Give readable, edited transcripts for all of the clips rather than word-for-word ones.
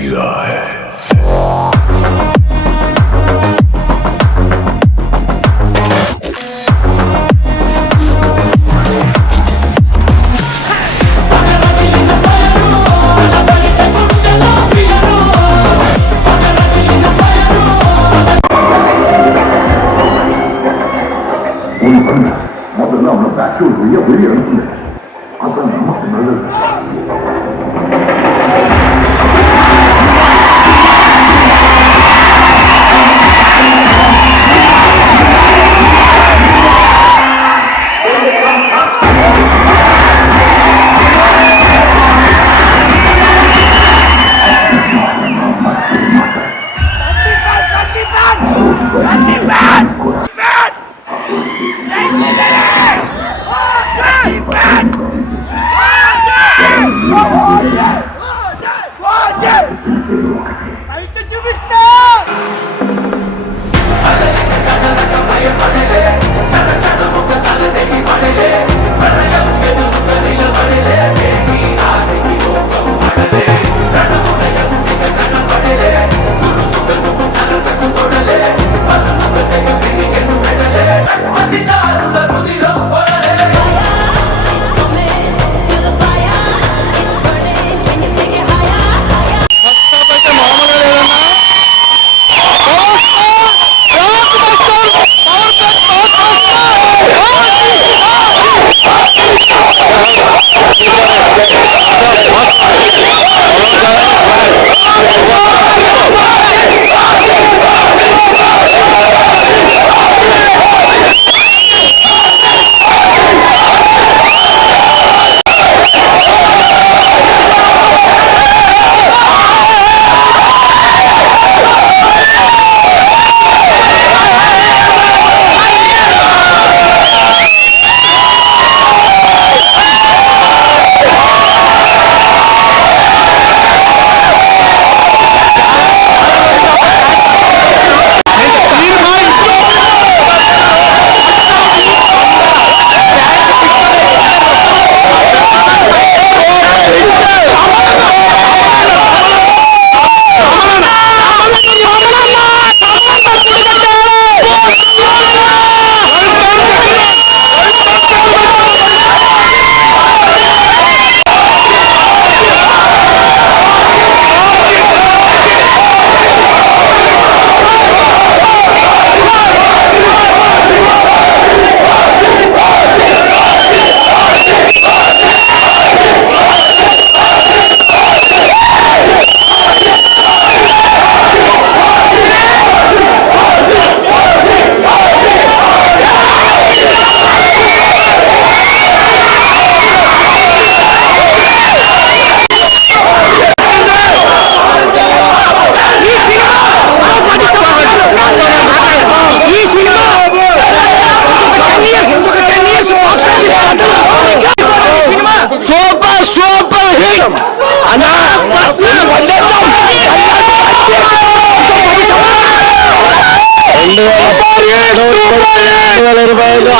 जीरा है। ಮೊದಲು ಅವನ ಬ್ಯಾಚು ಬಳಿ ಅನ್ಕೊಂಡೆ ಅದನ್ನ ನಮ್ಮದು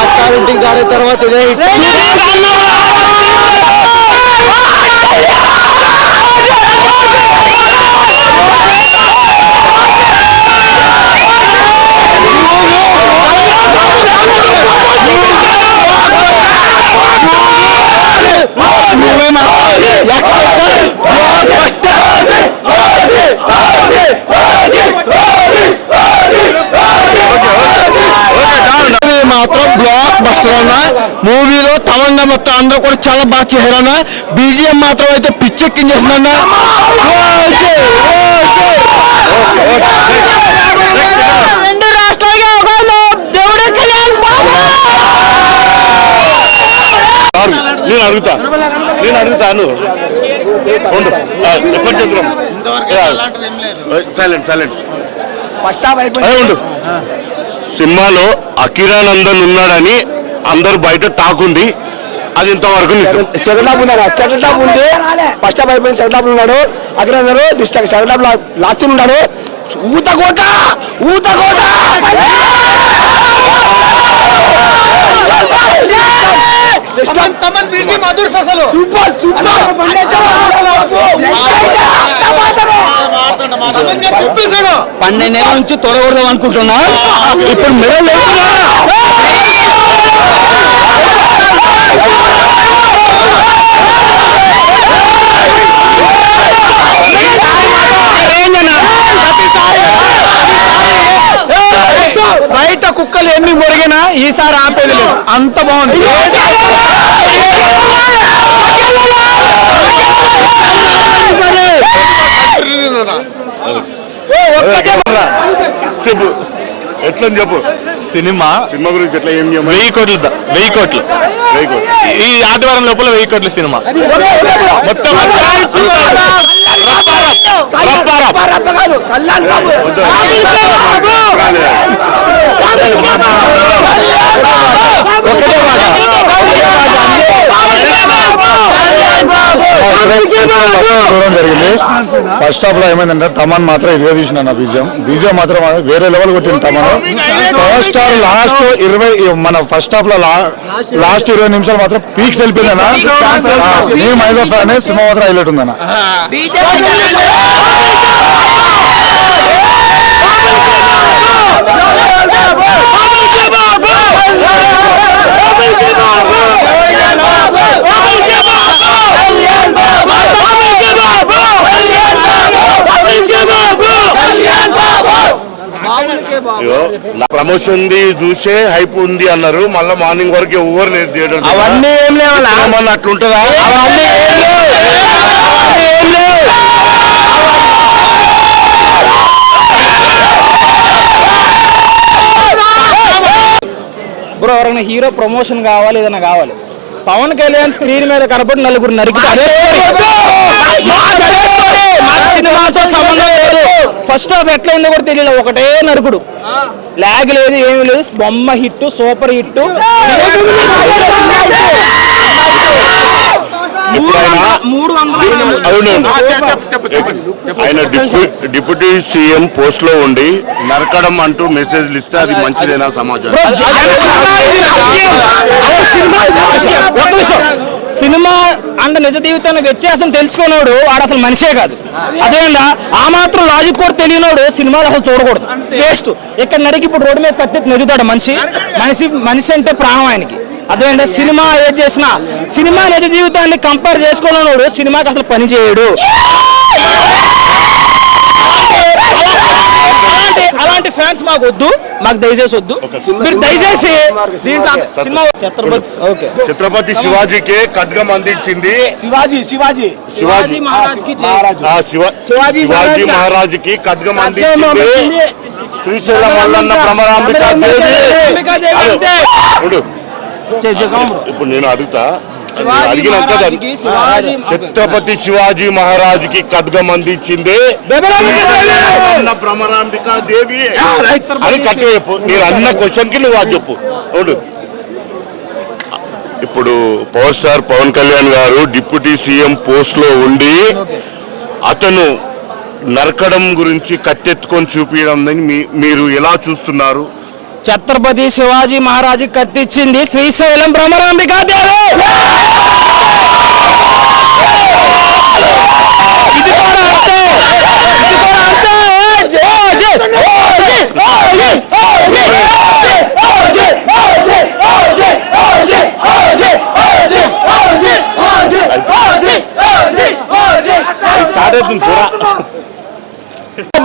అత్తారింటికి దాని తర్వాత ఇదే మాత్రం బ్లాక్ బస్టర్ అన్న. మూవీలో తమంగా మొత్తం అందరూ కూడా చాలా బాగా చేశారన్న. బీజిఎం మాత్రం అయితే పిచ్చెక్కించేసిందన్న. రెండు రాష్ట్రాలుగా నేను అడుగుతాను సినిమాలో అకిరానందన్ ఉన్నాడని అందరూ బయట టాక్ ఉంది, అది ఇంతవరకు సెకండ్ హాఫ్ ఉంది. ఫస్ట్ హాఫ్ అయిపోయింది, సెకండ్ హాఫ్ ఉన్నాడు Akiranandan. Second half last scene ఉన్నాడు. ఊతకోట సూపర్ 12 ఏళ్ళ నుంచి తొడగొడదాం అనుకుంటున్నా. ఇప్పుడు మెడల్ బయట కుక్కలు ఎన్ని మొరిగినా ఈసారి ఆపేది లేదు, అంత బాగుంది. చెప్పు ఎట్లా చెప్పు. సినిమా గురించి ఎట్లా ఏం 1000 కోట్లు ఈ ఆదివారం లోపల 1000 కోట్ల సినిమా మొత్తం. జరిగింది. ఫస్ట్ హాఫ్ లో ఏమైందంటే తమన్ మాత్రం ఇరవై తీసిన బీజం మాత్రం వేరే లెవెల్ కొట్టింది తమన్. ఫస్ట్ హాఫ్ లాస్ట్ 20 మన ఫస్ట్ హాఫ్ లో లాస్ట్ 20 నిమిషాలు మాత్రం పీక్స్ వెళ్ళిపోయిందన్నా. మీ మైజా ఫ్యాన్ సినిమా మాత్రం హైలైట్ ఉందన్న. ప్రమోషన్ చూసే హైప్ ఉంది అన్నారు, మళ్ళీ మార్నింగ్ వరకు ఎవరు లేదు థియేటర్. అవన్నీ ఏం లేవన్నా, అట్లుంటుందా? అవన్నీ ఏం లేవు. బ్రో ఎవరైనా హీరో ప్రమోషన్ కావాలి, ఏదైనా కావాలి, పవన్ కళ్యాణ్ స్క్రీన్ మీద కనపడి నలుగురు నరికి సినిమాతో సంబంధం లేదు. ఫస్ట్ హాఫ్ ఎట్లయిందో కూడా తెలియదు, ఒకటే నరుకుడు, లాగ్ లేదు, ఏమి లేదు, బొమ్మ హిట్, సూపర్ హిట్. ఆయన డిప్యూటీ సీఎం పోస్ట్ లో ఉండి నరకడం అంటూ మెసేజ్లు ఇస్తే అది మంచిదేనా సమాజం? సినిమా అంటే నిజ జీవితాన్ని వ్యత్యాసం తెలుసుకున్నాడు వాడు అసలు మనిషే కాదు. అదేవిధంగా ఆ మాత్రం లాజిక్ కూడా తెలియనోడు సినిమాలు అసలు చూడకూడదు, వేస్ట్. ఇక్కడ నరికి ఇప్పుడు రోడ్డు మీద కత్తి నెరుగుతాడు మనిషి అంటే ప్రాణం ఆయనకి. అదేవిధంగా సినిమా ఏది చేసినా సినిమా నిజ జీవితాన్ని కంపేర్ చేసుకున్నాడు సినిమాకి అసలు పని చేయడు. అలాంటి ఫ్యాన్స్ మాకు వద్దు, మాకు దయచేసి వద్దు. మీరు దయచేసి ఛత్రపతి శివాజీకి ఖడ్గం అందించింది శివాజీ మహారాజుకి ఖడ్గం అందించింది శ్రీశైలం మల్లన్న భ్రమరాంబికా దేవి. ఇప్పుడు నేను అడిగినాక ఛత్రపతి శివాజీ మహారాజుకి ఖడ్గం అందించింది భ్రమరాంబికా దేవి అని కట్టు చెప్పు. నేను అన్న క్వశ్చన్ కి నువ్వు అది చెప్పు. ఇప్పుడు పవర్ స్టార్ పవన్ కళ్యాణ్ గారు డిప్యూటీ సీఎం పోస్ట్ లో ఉండి అతను నరకడం గురించి కత్తెత్తుకొని చూపించడం మీరు ఎలా చూస్తున్నారు? ఛత్రపతి శివాజీ మహారాజు కత్తిచ్చింది శ్రీశైలం భ్రమరాంబికా దేవి. ఇది కూడా అంతే.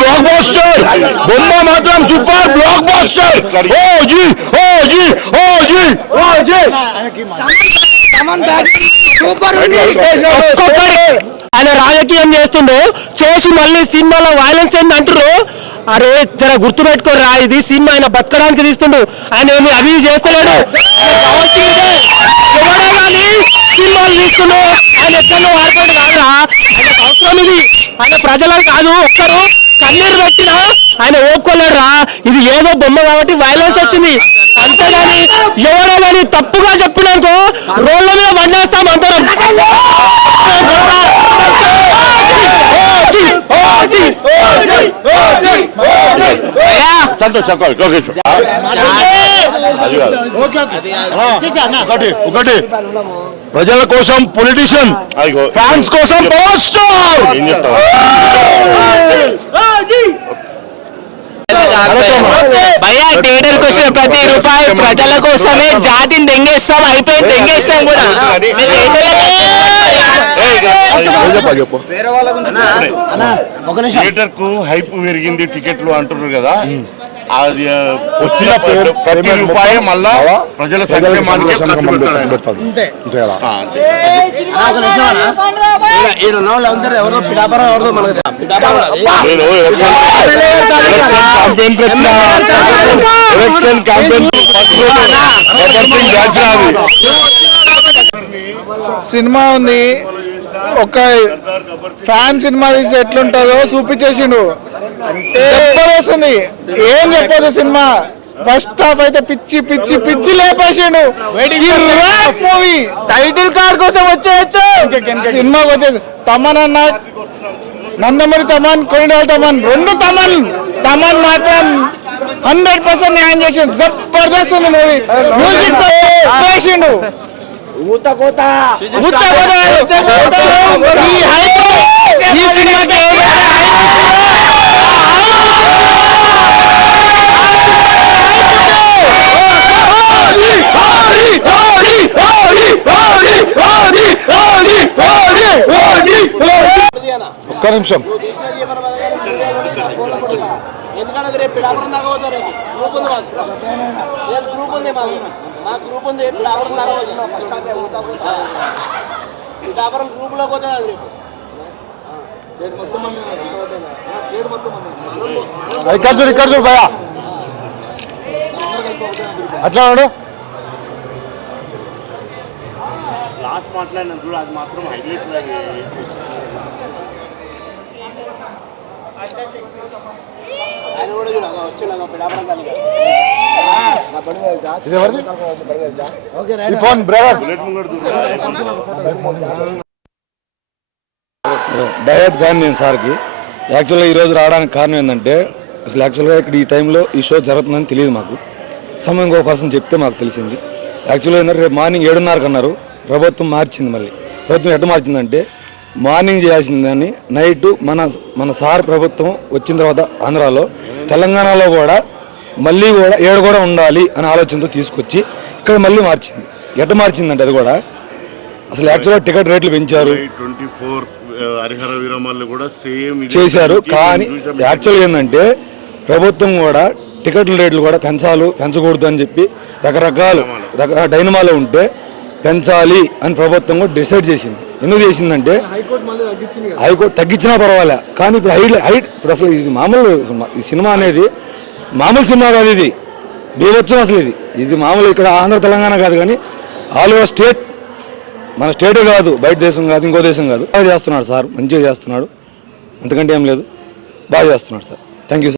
బ్లాక్ బాస్టర్ బొమ్మ మాత్రం సూపర్ బ్లాక్ బాస్టర్. ఆయన రాజకీయం చేస్తుండో చేసి మళ్ళీ సినిమాలో వైలెన్స్ ఏంది అంటారు. అరే జర గుర్తు పెట్టుకోరా, ఇది సినిమా ఆయన బతకడానికి తీస్తుండు, ఆయన ఏమి అవి చేస్తలేడు. ఎవడే కానీ సినిమాలు తీస్తుండో ఆయన ఎక్కడో వాడుకోండి కాదురా, ఆయనకు అవసరం ఇది. ఆయన ప్రజలకు కాదు, ఒక్కరు కన్నీరు పెట్టినా ఆయన ఓపుకోలేడురా. ఇది ఏదో బొమ్మ కాబట్టి వైలెన్స్ వచ్చింది, అంతేగాని ఎవరో కానీ తప్పుగా చెప్పినాకో రోడ్ల మీద వండేస్తాం అందరం. ఒకటి ప్రజల కోసం పొలిటీషియన్, ఫ్యాన్స్ కోసం పవర్ స్టార్. ఏం చెప్తావు? భయ్యా థియేటర్ కి వచ్చిన ప్రతి రూపాయి ప్రజల కోసమే, జాతిని దెంగేస్తాం, అయిపోయింది దెంగేస్తాం కూడా. థియేటర్ కు హైప్ పెరిగింది టికెట్లు అంటున్నారు కదా, అది వచ్చిన ప్రతి రూపాయి మళ్ళా ప్రజల సంక్షేమానికి ఖర్చు పెడతాడు. ఎలక్షన్ క్యాంపెయిన్ సినిమా ఉంది, ఒక ఫ్యాన్ సినిమా తీసి ఎట్లుంటుందో చూపించేసిండు. చెప్పేస్తుంది, ఏం చెప్పదు సినిమా. ఫస్ట్ హాఫ్ అయితే పిచ్చి పిచ్చి పిచ్చి లేపేసిండు. మూవీ టైటిల్ కార్డ్ కోసం వచ్చేయచ్చు. సినిమాకి వచ్చేసి తమన్ అన్న, నందమూరి తమన్, కొనిడాల తమన్, రెండు తమన్ మాత్రం 100% న్యాయం చేసిండు. జబర్దస్త్ ఉంది మూవీ. మ్యూజిక్ తో వేసిండు. ఈ సినిమాకి ఒక్క నిమిషం. ఎందుకంటే రేపు పిడాపురం దాకా పోతారు. గ్రూప్ ఉంది మాకు, రేపు గ్రూప్ ఉంది మా గ్రూప్ ఉంది. పిడాపురం దాకా పోతారు. పిడాపురం గ్రూప్ లోకి పోతుంది అది రేపు. ఇక్కడ చూడు భయ, అట్లా వాడు లాస్ట్ మాట్లాడిన చూడు, అది మాత్రం హైలైట్. ఆయన కూడా చూడ వచ్చేలాగా పిడాపురం కానీ ఈ ఫోన్ బ్రదర్ డైరెక్ట్ ఫ్యాన్ నేను సార్కి. యాక్చువల్గా ఈరోజు రావడానికి కారణం ఏంటంటే, అసలు యాక్చువల్గా ఇక్కడ ఈ టైంలో ఈ షో జరుగుతుందని తెలియదు మాకు. సమయం ఇంకో పర్సన్ చెప్తే మాకు తెలిసింది. యాక్చువల్గా ఏంటంటే రేపు మార్నింగ్ 7:30కి అన్నారు. ప్రభుత్వం మార్చింది. మళ్ళీ ప్రభుత్వం ఎట్లా మార్చిందంటే, మార్నింగ్ చేయాల్సింది దాన్ని నైట్ మన సార్ ప్రభుత్వం వచ్చిన తర్వాత ఆంధ్రాలో, తెలంగాణలో కూడా మళ్ళీ కూడా 7 కూడా ఉండాలి అనే ఆలోచనతో తీసుకొచ్చి ఇక్కడ మళ్ళీ మార్చింది. ఎట్లా మార్చిందంటే అది కూడా అసలు యాక్చువల్గా టికెట్ రేట్లు పెంచారు, 24 హరిహర విరామాలు కూడా సేమ్ చేశారు. కానీ యాక్చువల్గా ఏంటంటే ప్రభుత్వం కూడా టికెట్ల రేట్లు కూడా పెంచకూడదు అని చెప్పి రకరకాల డైనమాలో ఉంటే పెంచాలి అని ప్రభుత్వం కూడా డిసైడ్ చేసింది. ఎందుకు చేసిందంటే, హైకోర్టు తగ్గించినా పర్వాలే, కానీ ఇప్పుడు అసలు ఇది మామూలు ఈ సినిమా అనేది మామూలు సినిమా కాదు. ఇది బీభత్సం అసలు. ఇది మామూలు ఇక్కడ ఆంధ్ర తెలంగాణ కాదు, కానీ ఆల్ ఓవర్ స్టేట్, మన స్టేటే కాదు, బయట దేశం కాదు, ఇంకో దేశం కాదు. బాగా చేస్తున్నాడు సార్, మంచిగా చేస్తున్నాడు, అంతకంటే ఏం లేదు, బాగా చేస్తున్నాడు సార్. Thank you sir.